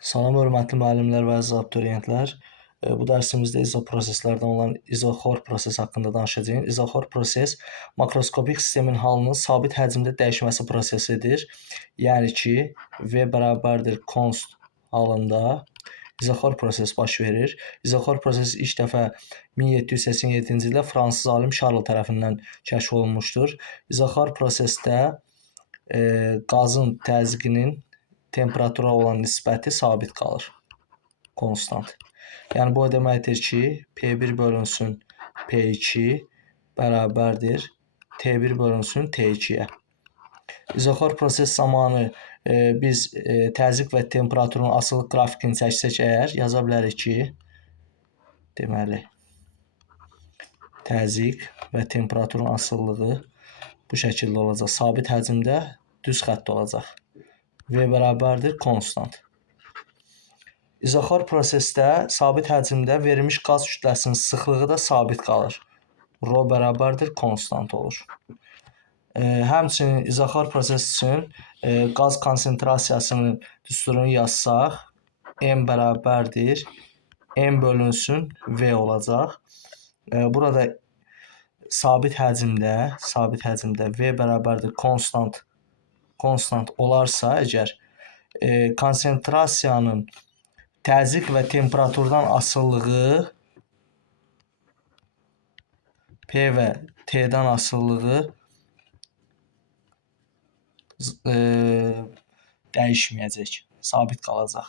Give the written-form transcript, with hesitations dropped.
Salam hörmətli müəllimlər və əziz abituriyentlər. Bu dərsimizdə izoproseslərdən olan izoxor proses haqqında danışacağıq. İzoxor proses makroskopik sistemin halının sabit həcmdə dəyişməsi prosesidir. Yəni ki, V bərabərdir const halında izoxor proses baş verir. İzoxor proses ilk dəfə 1787-ci ildə fransız alim Şarl tərəfindən kəşf olunmuşdur. İzoxor prosesdə qazın təzyiqinin temperatura olan nisbəti sabit qalır, konstant. Yəni bu o deməkdir ki, P1 bölünsün P2 bərabərdir T1 bölünsün T2-yə. İzoxor proses zamanı biz təzyiq və temperaturun asılılıq qrafikini çəksək əgər, yaza bilərik ki, deməli, təzyiq və temperaturun asılılığı bu şəkildə olacaq. Sabit həcmdə düz xətt olacaq. V bərabərdir konstant. İzoxor prosesdə sabit həcmdə verilmiş qaz kütləsinin sıxlığı da sabit qalır. Rho bərabərdir konstant olur. Həmçinin izoxor proses üçün qaz konsentrasiyasının düsturunu yazsaq, M bərabərdir M bölünsün V olacaq. Burada sabit həcmdə V bərabərdir konstant olarsa əgər konsentrasiyanın təzyiq və temperaturdan asılılığı P və T-dən asılılığı dəyişməyəcək, sabit qalacaq.